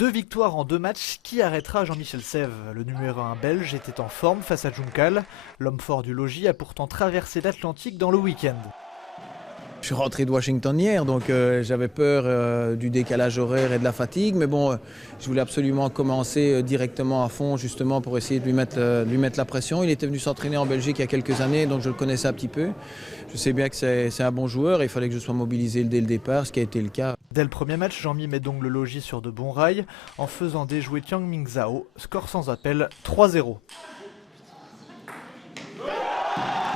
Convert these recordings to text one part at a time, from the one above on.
2 victoires en 2 matchs, qui arrêtera Jean-Michel Sèvres? Le numéro 1 belge était en forme face à Juncal. L'homme fort du logis a pourtant traversé l'Atlantique dans le week-end. Je suis rentré de Washington hier, donc j'avais peur du décalage horaire et de la fatigue. Mais bon, je voulais absolument commencer directement à fond, justement pour essayer de lui mettre la pression. Il était venu s'entraîner en Belgique il y a quelques années, donc je le connaissais un petit peu. Je sais bien que c'est un bon joueur et il fallait que je sois mobilisé dès le départ, ce qui a été le cas. Dès le premier match, Jean-Mi met donc le logis sur de bons rails en faisant déjouer Tiang Ming Zhao. Score sans appel, 3-0.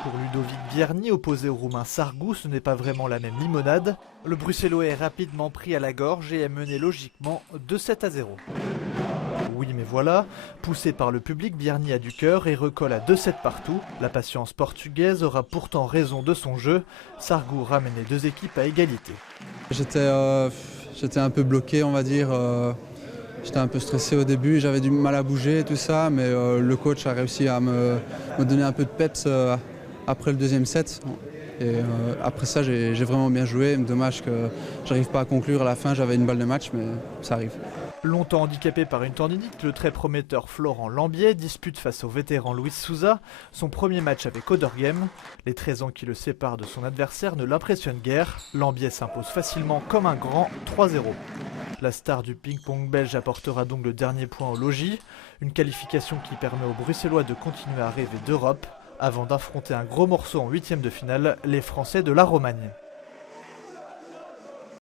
Pour Ludovic Bierny, opposé au Roumain Sargu, ce n'est pas vraiment la même limonade. Le Bruxellois est rapidement pris à la gorge et est mené logiquement de 7-0. Oui, mais voilà, poussé par le public, Bierny a du cœur et recolle à 2-7 partout. La patience portugaise aura pourtant raison de son jeu. Sargu ramène les deux équipes à égalité. J'étais un peu bloqué, on va dire. J'étais un peu stressé au début, j'avais du mal à bouger et tout ça, mais le coach a réussi à me donner un peu de peps après le deuxième set. Et après ça, j'ai vraiment bien joué. Dommage que j'arrive pas à conclure à la fin, j'avais une balle de match, mais ça arrive. Longtemps handicapé par une tendinite, le très prometteur Florent Lambier dispute face au vétéran Luis Souza son premier match avec Ottergem. Les 13 ans qui le séparent de son adversaire ne l'impressionnent guère. Lambier s'impose facilement comme un grand, 3-0. La star du ping-pong belge apportera donc le dernier point au logis, une qualification qui permet aux Bruxellois de continuer à rêver d'Europe avant d'affronter un gros morceau en 8e de finale, les Français de la Romagne.